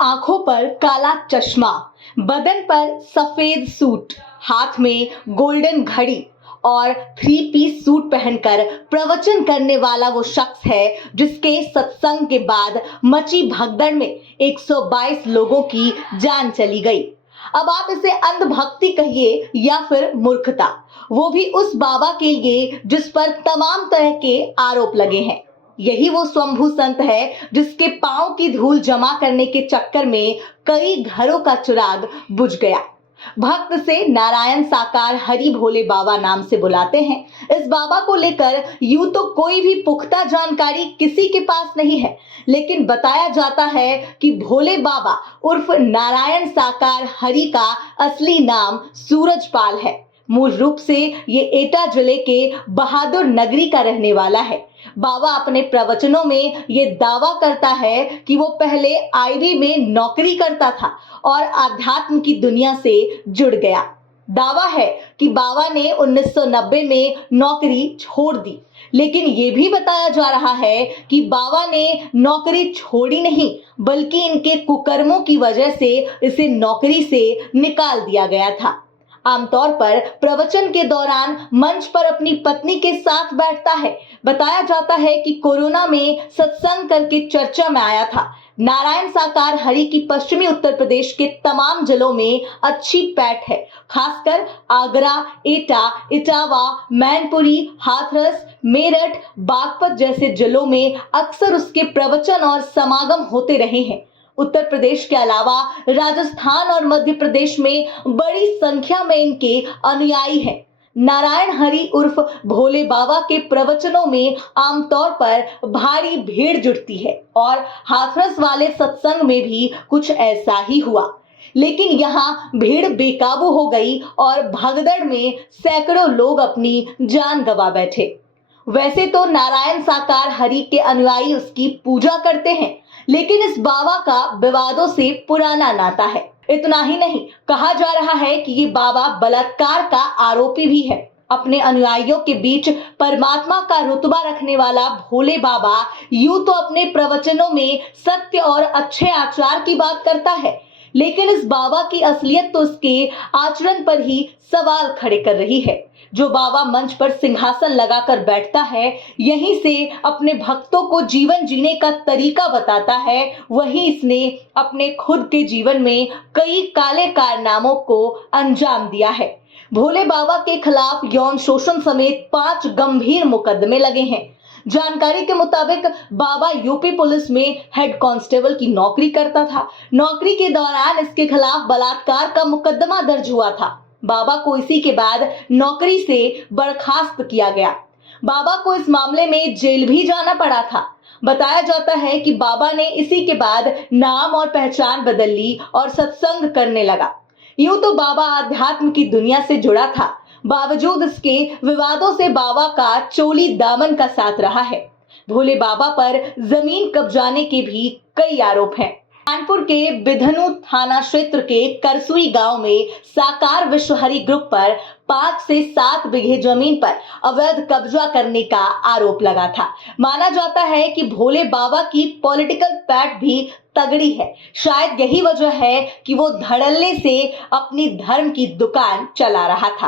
आंखों पर काला चश्मा, बदन पर सफेद सूट, हाथ में गोल्डन घड़ी और थ्री पीस सूट पहनकर प्रवचन करने वाला वो शख्स है जिसके सत्संग के बाद मची भगदड़ में 122 लोगों की जान चली गई। अब आप इसे अंधभक्ति कहिए या फिर मूर्खता, वो भी उस बाबा के लिए जिस पर तमाम तरह के आरोप लगे हैं। यही वो स्वंभू संत है जिसके पांव की धूल जमा करने के चक्कर में कई घरों का चिराग बुझ गया। भक्त से नारायण साकार हरि भोले बाबा नाम से बुलाते हैं। इस बाबा को लेकर यूं तो कोई भी पुख्ता जानकारी किसी के पास नहीं है, लेकिन बताया जाता है कि भोले बाबा उर्फ नारायण साकार हरि का असली नाम सूरजपाल है। मूल रूप से ये एटा जिले के बहादुर नगरी का रहने वाला है। बाबा अपने प्रवचनों में ये दावा करता है कि वो पहले आईबी में नौकरी करता था और आध्यात्म की दुनिया से जुड़ गया। दावा है कि बाबा ने 1990 में नौकरी छोड़ दी, लेकिन ये भी बताया जा रहा है कि बाबा ने नौकरी छोड़ी नहीं, बल्कि इनके कुकर्मों की वजह से इसे नौकरी से निकाल दिया गया था। आमतौर पर प्रवचन के दौरान मंच पर अपनी पत्नी के साथ बैठता है। बताया जाता है कि कोरोना में सत्संग करके चर्चा में आया था। नारायण साकार हरि की पश्चिमी उत्तर प्रदेश के तमाम जिलों में अच्छी पैठ है, खासकर आगरा, एटा, इटावा, मैनपुरी, हाथरस, मेरठ, बागपत जैसे जिलों में अक्सर उसके प्रवचन और समागम होते रहे हैं। उत्तर प्रदेश के अलावा राजस्थान और मध्य प्रदेश में बड़ी संख्या में इनके अनुयायी हैं। नारायण हरि उर्फ भोले बाबा के प्रवचनों में आमतौर पर भारी भीड़ जुटती है और हाथरस वाले सत्संग में भी कुछ ऐसा ही हुआ, लेकिन यहाँ भीड़ बेकाबू हो गई और भगदड़ में सैकड़ों लोग अपनी जान गंवा बैठे। वैसे तो नारायण साकार हरि के अनुयायी उसकी पूजा करते हैं, लेकिन इस बाबा का विवादों से पुराना नाता है। इतना ही नहीं, कहा जा रहा है कि ये बाबा बलात्कार का आरोपी भी है। अपने अनुयायियों के बीच परमात्मा का रुतबा रखने वाला भोले बाबा यूं तो अपने प्रवचनों में सत्य और अच्छे आचार की बात करता है, लेकिन इस बाबा की असलियत तो उसके आचरण पर ही सवाल खड़े कर रही है। जो बाबा मंच पर सिंहासन लगाकर बैठता है, यहीं से अपने भक्तों को जीवन जीने का तरीका बताता है, वहीं इसने अपने खुद के जीवन में कई काले कारनामों को अंजाम दिया है। भोले बाबा के खिलाफ यौन शोषण समेत 5 गंभीर मुकदमे लगे हैं। जानकारी के मुताबिक बाबा यूपी पुलिस में हेड कांस्टेबल की नौकरी करता था। नौकरी के दौरान इसके खिलाफ बलात्कार का मुकदमा दर्ज हुआ था। बाबा को इसी के बाद नौकरी से बर्खास्त किया गया। बाबा को इस मामले में जेल भी जाना पड़ा था। बताया जाता है कि बाबा ने इसी के बाद नाम और पहचान बदल ली और सत्संग करने लगा। यूं तो बाबा आध्यात्म की दुनिया से जुड़ा था, बावजूद इसके विवादों से बाबा का चोली दामन का साथ रहा है। भोले बाबा पर जमीन कब्जाने के भी कई आरोप हैं। कानपुर के बिधनु थाना क्षेत्र के करसुई गांव में साकार विश्व हरि ग्रुप पर 5 से 7 बीघे जमीन पर अवैध कब्जा करने का आरोप लगा था। माना जाता है कि भोले बाबा की पॉलिटिकल पैठ भी तगड़ी है। शायद यही वजह है कि वो धड़ल्ले से अपनी धर्म की दुकान चला रहा था।